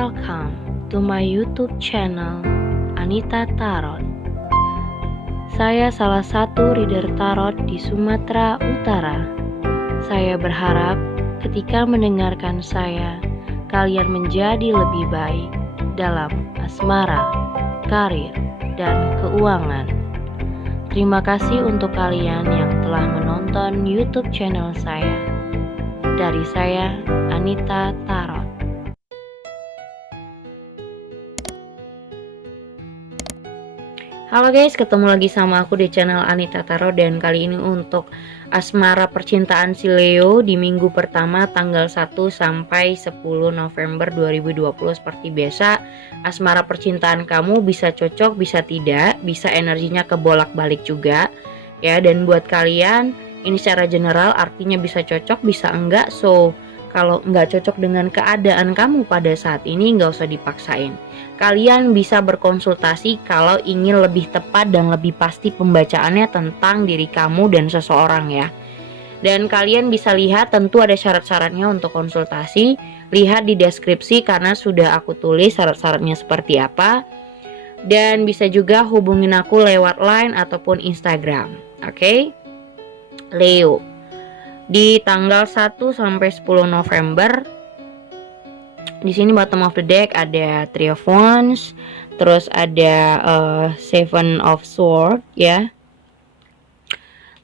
Welcome to my YouTube channel Anita Tarot. Saya salah satu reader tarot di Sumatera Utara. Saya berharap ketika mendengarkan saya, kalian menjadi lebih baik dalam asmara, karir, dan keuangan. Terima kasih untuk kalian yang telah menonton YouTube channel saya. Dari saya, Anita Tarot. Halo guys, ketemu lagi sama aku di channel Anita Tarot. Dan kali ini untuk asmara percintaan si Leo di minggu pertama tanggal 1 sampai 10 November 2020. Seperti biasa, asmara percintaan kamu bisa cocok, bisa tidak, bisa energinya kebolak-balik juga ya. Dan buat kalian ini secara general, artinya bisa cocok, bisa enggak. So kalau nggak cocok dengan keadaan kamu pada saat ini, nggak usah dipaksain. Kalian bisa berkonsultasi kalau ingin lebih tepat dan lebih pasti pembacaannya tentang diri kamu dan seseorang ya. Dan kalian bisa lihat, tentu ada syarat-syaratnya untuk konsultasi. Lihat di deskripsi karena sudah aku tulis syarat-syaratnya seperti apa. Dan bisa juga hubungin aku lewat line ataupun Instagram. Oke? Leo. Di tanggal 1 sampai 10 November. Di sini bottom of the deck ada Three of Wands, terus ada Seven of Swords ya.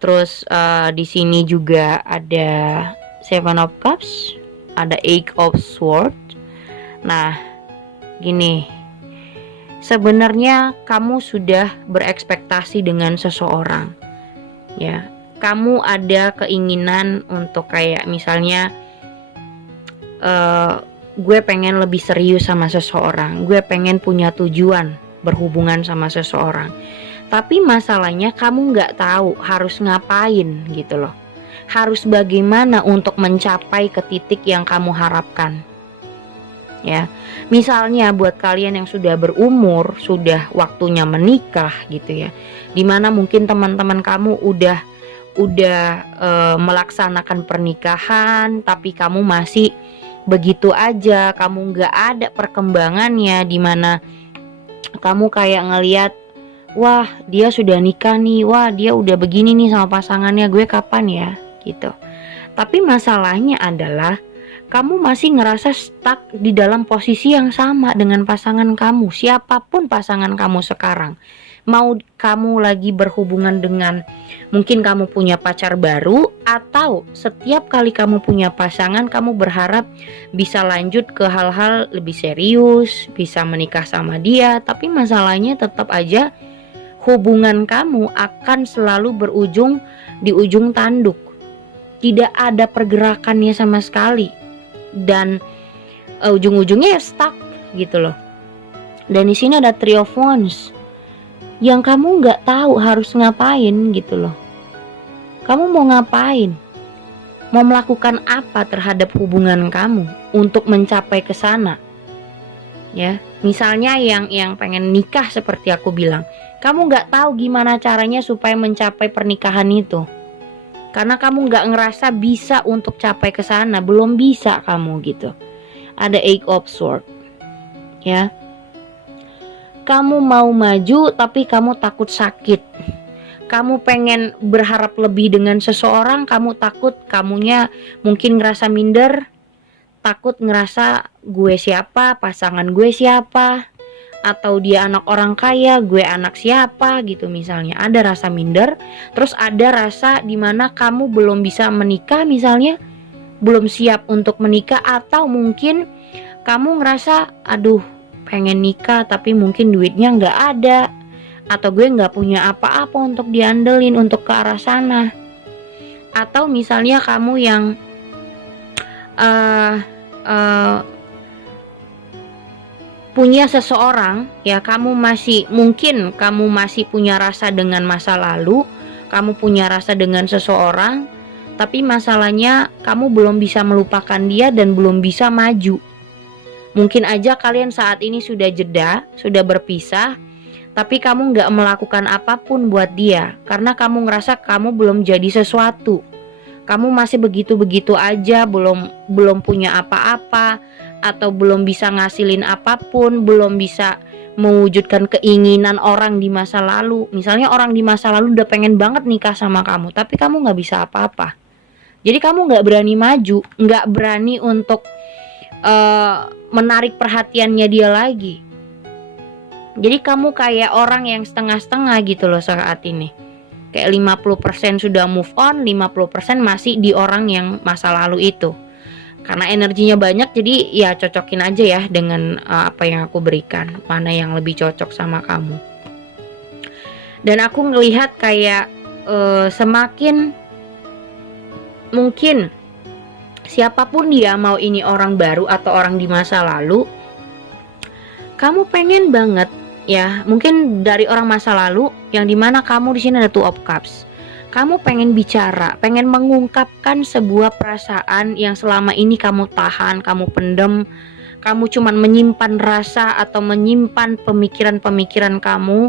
Terus di sini juga ada Seven of Cups, ada Eight of Swords. Nah, gini. Sebenarnya kamu sudah berekspektasi dengan seseorang. Ya. Kamu ada keinginan untuk kayak misalnya gue pengen lebih serius sama seseorang, gue pengen punya tujuan berhubungan sama seseorang. Tapi masalahnya kamu gak tahu harus ngapain gitu loh. Harus bagaimana untuk mencapai ke titik yang kamu harapkan. Ya, misalnya buat kalian yang sudah berumur, sudah waktunya menikah gitu ya, dimana mungkin teman-teman kamu udah melaksanakan pernikahan, tapi kamu masih begitu aja, kamu nggak ada perkembangannya, dimana kamu kayak ngelihat, wah dia sudah nikah nih, wah dia udah begini nih sama pasangannya, gue kapan ya gitu. Tapi masalahnya adalah kamu masih ngerasa stuck di dalam posisi yang sama dengan pasangan kamu, siapapun pasangan kamu sekarang. Mau kamu lagi berhubungan dengan, mungkin kamu punya pacar baru, atau setiap kali kamu punya pasangan kamu berharap bisa lanjut ke hal-hal lebih serius, bisa menikah sama dia. Tapi masalahnya tetap aja hubungan kamu akan selalu berujung di ujung tanduk. Tidak ada pergerakannya sama sekali. Dan ujung-ujungnya ya stuck gitu loh. Dan di sini ada Three of Wands yang kamu nggak tahu harus ngapain gitu loh. Kamu mau ngapain? Mau melakukan apa terhadap hubungan kamu untuk mencapai ke sana? Ya, misalnya yang pengen nikah seperti aku bilang, kamu nggak tahu gimana caranya supaya mencapai pernikahan itu. Karena kamu nggak ngerasa bisa untuk capai ke sana, belum bisa kamu gitu. Ada Eight of Swords, ya. Kamu mau maju tapi kamu takut sakit. Kamu pengen berharap lebih dengan seseorang, kamu takut kamunya mungkin ngerasa minder, takut ngerasa gue siapa, pasangan gue siapa, atau dia anak orang kaya, gue anak siapa gitu misalnya. Ada rasa minder, terus ada rasa dimana kamu belum bisa menikah misalnya, belum siap untuk menikah, atau mungkin kamu ngerasa aduh pengen nikah tapi mungkin duitnya nggak ada, atau gue nggak punya apa-apa untuk diandelin untuk ke arah sana. Atau misalnya kamu yang punya seseorang ya, kamu masih punya rasa dengan masa lalu, kamu punya rasa dengan seseorang, tapi masalahnya kamu belum bisa melupakan dia dan belum bisa maju. Mungkin aja kalian saat ini sudah jeda, sudah berpisah, tapi kamu gak melakukan apapun buat dia karena kamu ngerasa kamu belum jadi sesuatu. Kamu masih begitu-begitu aja, belum punya apa-apa, atau belum bisa ngasilin apapun, belum bisa mewujudkan keinginan orang di masa lalu. Misalnya orang di masa lalu udah pengen banget nikah sama kamu, tapi kamu nggak bisa apa-apa. Jadi kamu nggak berani maju, nggak berani untuk menarik perhatiannya dia lagi. Jadi kamu kayak orang yang setengah-setengah gitu loh saat ini. Kayak 50% sudah move on, 50% masih di orang yang masa lalu itu. Karena energinya banyak, jadi ya cocokin aja ya dengan apa yang aku berikan, mana yang lebih cocok sama kamu. Dan aku ngelihat kayak semakin mungkin siapapun dia, mau ini orang baru atau orang di masa lalu, kamu pengen banget ya, mungkin dari orang masa lalu yang dimana kamu di sini ada Two of Cups. Kamu pengen bicara, pengen mengungkapkan sebuah perasaan yang selama ini kamu tahan, kamu pendem, kamu cuman menyimpan rasa atau menyimpan pemikiran-pemikiran kamu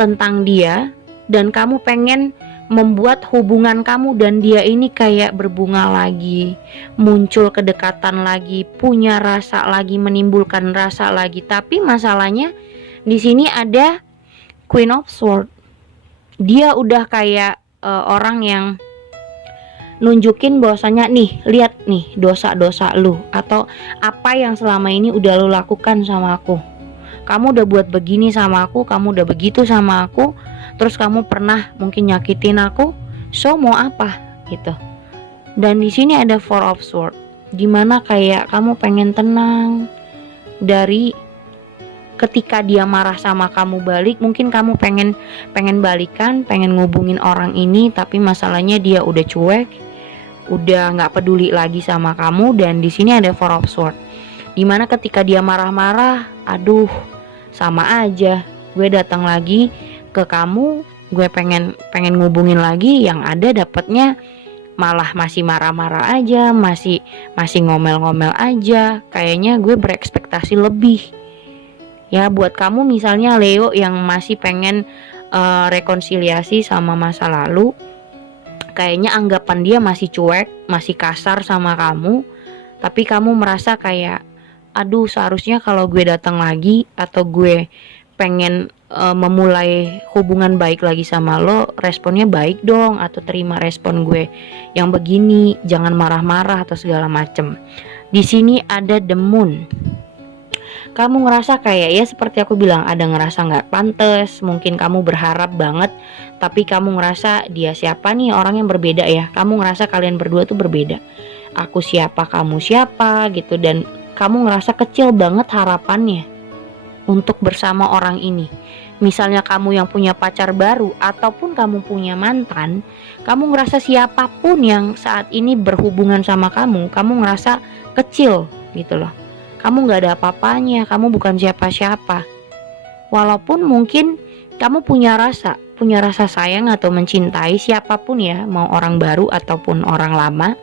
tentang dia, dan kamu pengen membuat hubungan kamu dan dia ini kayak berbunga lagi, muncul kedekatan lagi, punya rasa lagi, menimbulkan rasa lagi. Tapi masalahnya di sini ada Queen of Swords. Dia udah kayak orang yang nunjukin bahwasanya nih, lihat nih dosa-dosa lu, atau apa yang selama ini udah lu lakukan sama aku. Kamu udah buat begini sama aku, kamu udah begitu sama aku, terus kamu pernah mungkin nyakitin aku, so mau apa gitu. Dan di sini ada Four of Swords, dimana kayak kamu pengen tenang dari ketika dia marah sama kamu balik. Mungkin kamu pengen balikan, pengen ngubungin orang ini, tapi masalahnya dia udah cuek, udah nggak peduli lagi sama kamu. Dan di sini ada Four of Swords, dimana ketika dia marah-marah, aduh sama aja, gue datang lagi ke kamu, gue pengen ngubungin lagi, yang ada dapetnya malah masih marah-marah aja, masih ngomel-ngomel aja. Kayaknya gue berekspektasi lebih. Ya buat kamu misalnya Leo yang masih pengen rekonsiliasi sama masa lalu, kayaknya anggapan dia masih cuek, masih kasar sama kamu, tapi kamu merasa kayak aduh seharusnya kalau gue datang lagi atau gue pengen memulai hubungan baik lagi sama lo, responnya baik dong, atau terima respon gue yang begini, jangan marah-marah atau segala macem. Di sini ada The Moon. Kamu ngerasa kayak ya seperti aku bilang, ada ngerasa nggak pantas, mungkin kamu berharap banget, tapi kamu ngerasa dia siapa nih, orang yang berbeda ya. Kamu ngerasa kalian berdua tuh berbeda. Aku siapa, kamu siapa gitu, dan kamu ngerasa kecil banget harapannya untuk bersama orang ini. Misalnya kamu yang punya pacar baru ataupun kamu punya mantan, kamu ngerasa siapapun yang saat ini berhubungan sama kamu ngerasa kecil gitu loh. Kamu gak ada apa-apanya, kamu bukan siapa-siapa. Walaupun mungkin kamu punya rasa sayang atau mencintai siapapun ya, mau orang baru ataupun orang lama.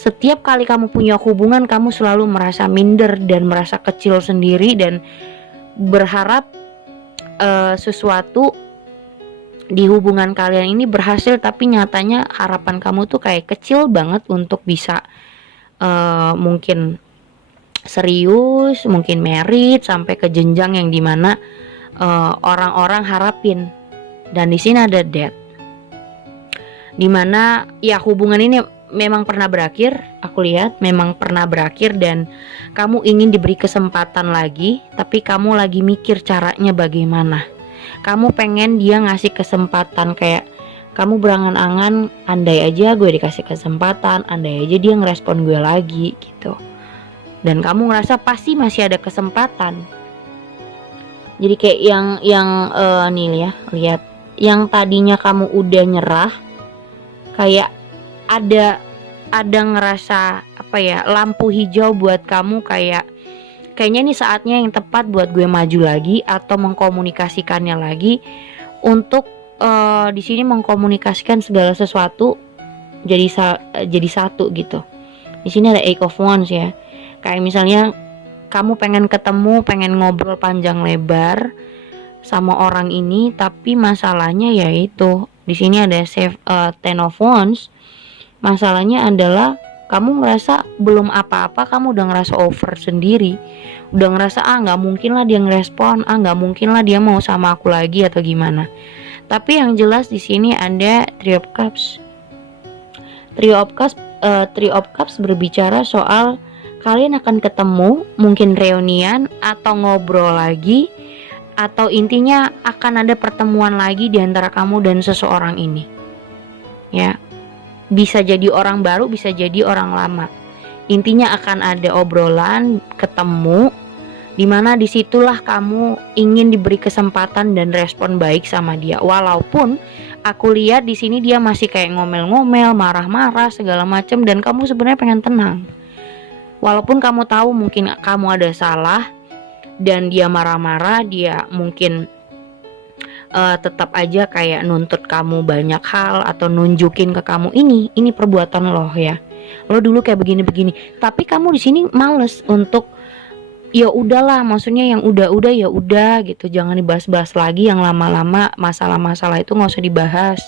Setiap kali kamu punya hubungan, kamu selalu merasa minder dan merasa kecil sendiri, dan berharap sesuatu di hubungan kalian ini berhasil, tapi nyatanya harapan kamu tuh kayak kecil banget untuk bisa mungkin serius, mungkin married, sampai ke jenjang yang dimana orang-orang harapin. Dan di sini ada Death, dimana ya hubungan ini memang pernah berakhir. Aku lihat memang pernah berakhir dan kamu ingin diberi kesempatan lagi, tapi kamu lagi mikir caranya bagaimana. Kamu pengen dia ngasih kesempatan, kayak kamu berangan-angan, andai aja gue dikasih kesempatan, andai aja dia ngerespon gue lagi gitu. Dan kamu ngerasa pasti masih ada kesempatan. Jadi kayak yang nih ya, lihat, yang tadinya kamu udah nyerah, kayak ada ngerasa apa ya, lampu hijau buat kamu, kayaknya ini saatnya yang tepat buat gue maju lagi atau mengkomunikasikannya lagi, untuk di sini mengkomunikasikan segala sesuatu jadi satu gitu. Di sini ada Eight of Wands ya. Kayak misalnya kamu pengen ketemu, pengen ngobrol panjang lebar sama orang ini, tapi masalahnya yaitu di sini ada Ten of Wands, Masalahnya adalah kamu ngerasa belum apa-apa, kamu udah ngerasa over sendiri, udah ngerasa nggak mungkin lah dia ngerespon, nggak mungkin lah dia mau sama aku lagi atau gimana. Tapi yang jelas di sini ada Three of Cups. Three of Cups berbicara soal kalian akan ketemu, mungkin reunian atau ngobrol lagi, atau intinya akan ada pertemuan lagi di antara kamu dan seseorang ini. Ya, bisa jadi orang baru, bisa jadi orang lama. Intinya akan ada obrolan, ketemu, dimana disitulah kamu ingin diberi kesempatan dan respon baik sama dia. Walaupun aku lihat di sini dia masih kayak ngomel-ngomel, marah-marah segala macam, dan kamu sebenarnya pengen tenang. Walaupun kamu tahu mungkin kamu ada salah dan dia marah-marah, dia mungkin tetap aja kayak nuntut kamu banyak hal atau nunjukin ke kamu ini perbuatan lo ya. Lo dulu kayak begini-begini. Tapi kamu di sini males untuk ya udahlah, maksudnya yang udah ya udah gitu, jangan dibahas-bahas lagi yang lama-lama. Masalah-masalah itu nggak usah dibahas.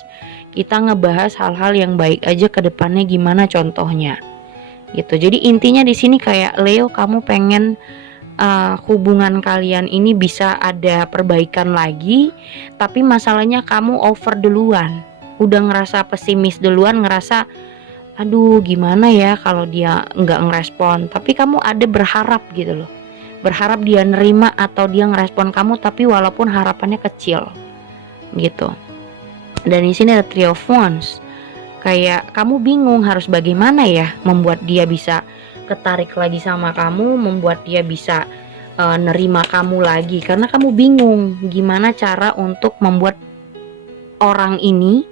Kita ngebahas hal-hal yang baik aja ke depannya, gimana contohnya gitu. Jadi intinya di sini kayak Leo, kamu pengen hubungan kalian ini bisa ada perbaikan lagi, tapi masalahnya kamu over duluan, udah ngerasa pesimis duluan, ngerasa aduh gimana ya kalau dia nggak ngerespon. Tapi kamu ada berharap gitu loh, berharap dia nerima atau dia ngerespon kamu, tapi walaupun harapannya kecil gitu. Dan di sini ada Three of Wands, kayak kamu bingung harus bagaimana ya membuat dia bisa ketarik lagi sama kamu, membuat dia bisa nerima kamu lagi, karena kamu bingung gimana cara untuk membuat orang ini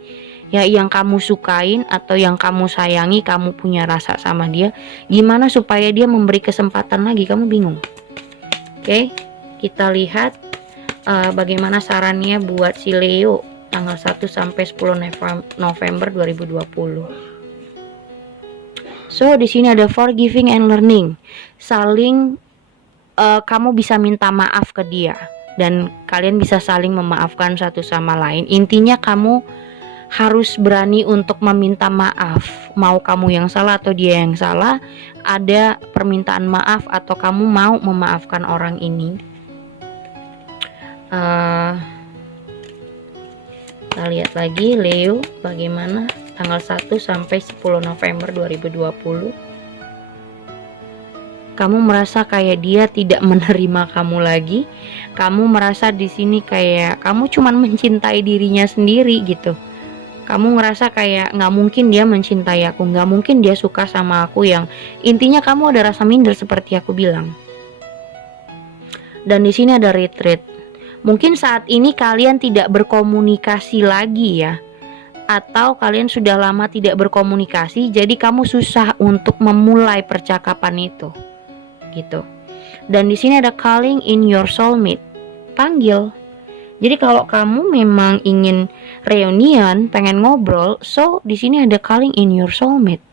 ya yang kamu sukain atau yang kamu sayangi, kamu punya rasa sama dia, gimana supaya dia memberi kesempatan lagi, kamu bingung. Oke, kita lihat bagaimana sarannya buat si Leo tanggal 1 sampai 10 November 2020. So di sini ada forgiving and learning, saling kamu bisa minta maaf ke dia dan kalian bisa saling memaafkan satu sama lain. Intinya kamu harus berani untuk meminta maaf, mau kamu yang salah atau dia yang salah, ada permintaan maaf atau kamu mau memaafkan orang ini. Kita lihat lagi Leo bagaimana tanggal 1 sampai 10 November 2020. Kamu merasa kayak dia tidak menerima kamu lagi. Kamu merasa di sini kayak kamu cuman mencintai dirinya sendiri gitu. Kamu ngerasa kayak nggak mungkin dia mencintai aku, nggak mungkin dia suka sama aku, yang intinya kamu ada rasa minder seperti aku bilang. Dan di sini ada retreat. Mungkin saat ini kalian tidak berkomunikasi lagi ya, atau kalian sudah lama tidak berkomunikasi, jadi kamu susah untuk memulai percakapan itu, gitu. Dan di sini ada calling in your soulmate, panggil. Jadi kalau kamu memang ingin reunian, pengen ngobrol, so di sini ada calling in your soulmate.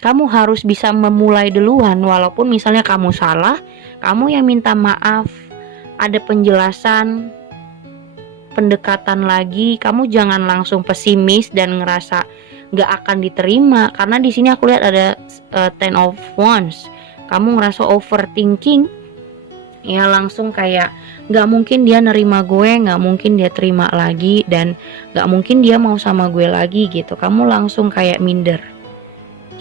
Kamu harus bisa memulai duluan, walaupun misalnya kamu salah, kamu yang minta maaf, ada penjelasan, pendekatan lagi. Kamu jangan langsung pesimis dan ngerasa nggak akan diterima, karena di sini aku lihat ada Ten of Wands. Kamu ngerasa overthinking, ya langsung kayak nggak mungkin dia nerima gue, nggak mungkin dia terima lagi, dan nggak mungkin dia mau sama gue lagi gitu. Kamu langsung kayak minder.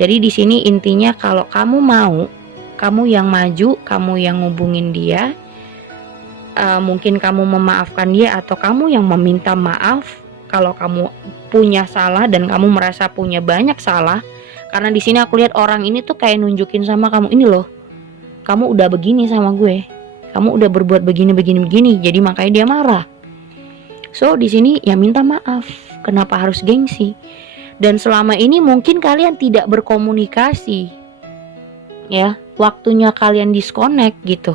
Jadi di sini intinya kalau kamu mau, kamu yang maju, kamu yang ngubungin dia. Mungkin kamu memaafkan dia atau kamu yang meminta maaf kalau kamu punya salah dan kamu merasa punya banyak salah. Karena di sini aku lihat orang ini tuh kayak nunjukin sama kamu, ini loh, kamu udah begini sama gue, kamu udah berbuat begini, jadi makanya dia marah. So di sini ya minta maaf, kenapa harus gengsi? Dan selama ini mungkin kalian tidak berkomunikasi, ya, waktunya kalian disconnect gitu.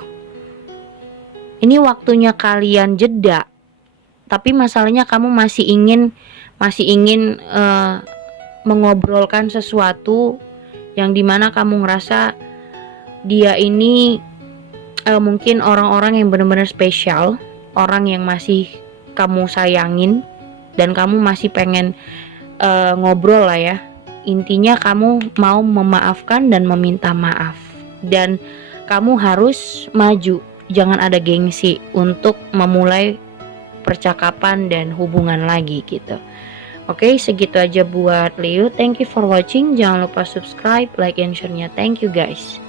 Ini waktunya kalian jeda, tapi masalahnya kamu masih ingin mengobrolkan sesuatu yang dimana kamu ngerasa dia ini mungkin orang-orang yang benar-benar spesial, orang yang masih kamu sayangin dan kamu masih pengen ngobrol lah ya. Intinya kamu mau memaafkan dan meminta maaf. Dan kamu harus maju, jangan ada gengsi untuk memulai percakapan dan hubungan lagi gitu. Oke, segitu aja buat Leo. Thank you for watching. Jangan lupa subscribe, like, and share-nya. Thank you guys.